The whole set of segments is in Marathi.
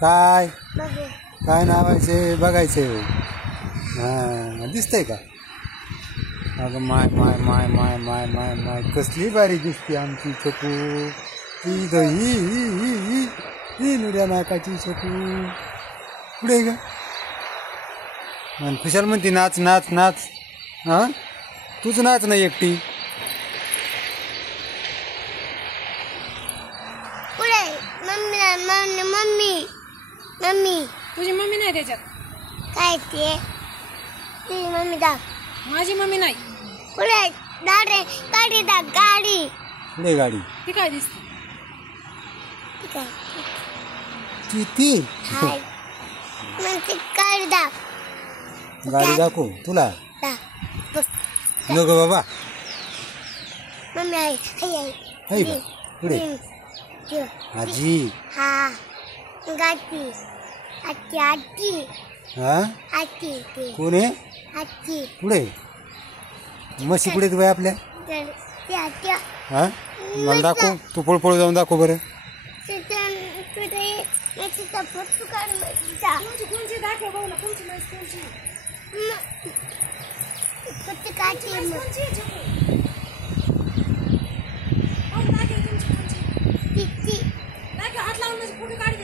काय काय नावायचे बघायचे? हां दिसतंय का? अगं माय माय माय माय माय माय माय कसली बारीक दिसते आमची छोटू. ही ही ही ही ही ही नुड्या नाकाची छोटू पुढे ग. आणि खुशाल म्हणते नाच नाच नाच. हां तूच नाच नाही एकटी. मम्मी मम्मी तुझी मम्मी नाही त्याच्यात. काय ते तुझी मम्मी दाख. माझी मम्मी नाही. पुढे दारे गाडी दाख गाडी. पुढे गाडी. ती काय दिसते? किती हाय मग ती गाडी दाख. गाडी दाखवू तुला? दाख नको बाबा. मम्मी आहे हाय का पुढे आजी. हा गाडी आजी आजी हा आजी कोण आहे? आजी पुढे म्हशी पुढे तू आपल्या. हा मला दाखव. तू पळपळ जाऊन दाखव बरं. कोणची दाखव बघू ना. कोणची म्हैस कोणची? हात लावून म्हणजे फोटो काढ.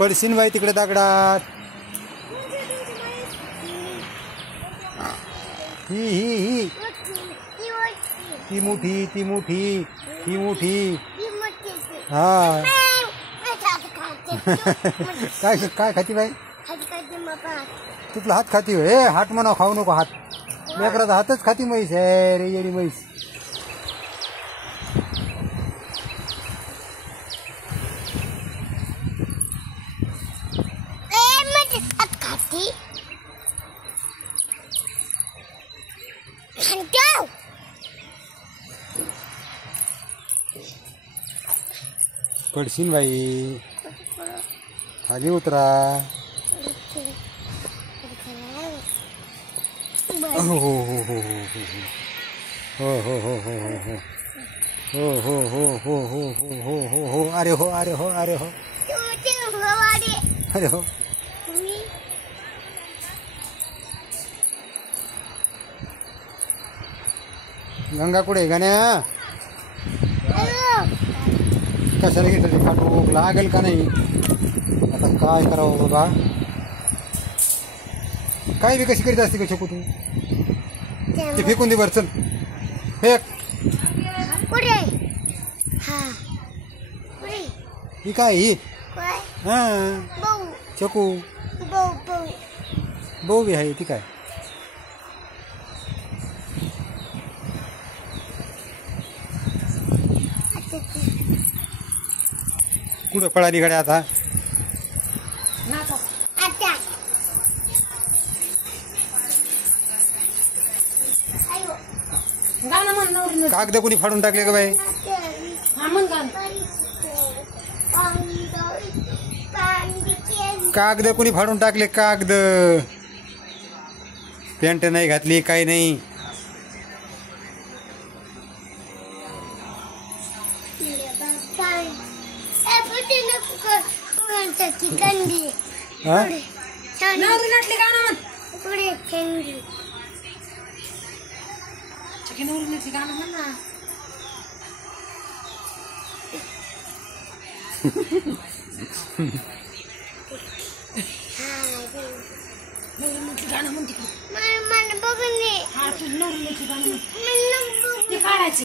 पडशीन बाई तिकडे दगडात. ही ही ही ती मोठी ती मोठी ही मोठी. हा काय काय खाती बाई? तुला हात खाती हो. हे हात म्हणा खाऊ नको. हात लेकराचा हातच खाती म्हैस आहे रे येडी म्हैस. पडशीन बाई खाली उतरा. हो हो हो हो हो हो हो हो हो हो हो हो हो हो हो हो हो हो अरे हो अरे हो अरे हो अरे हो. गंगा कुठे गाण्या? कशाला घेतलं ते फाटूक लागेल का नाही? आता काय करावं बाबा. काय बी कशी करीत असते का शकू तू? ते फेकून दे बर. चल फेक. ही काय ही? हा चकू भाऊ बी आहे. ती काय कुठं पळाली गाड्या आता? कागद कोणी फाडून टाकले का बाई? कागद कोणी फाडून टाकले? कागद पॅन्ट नाही घातली काही नाही. काढायची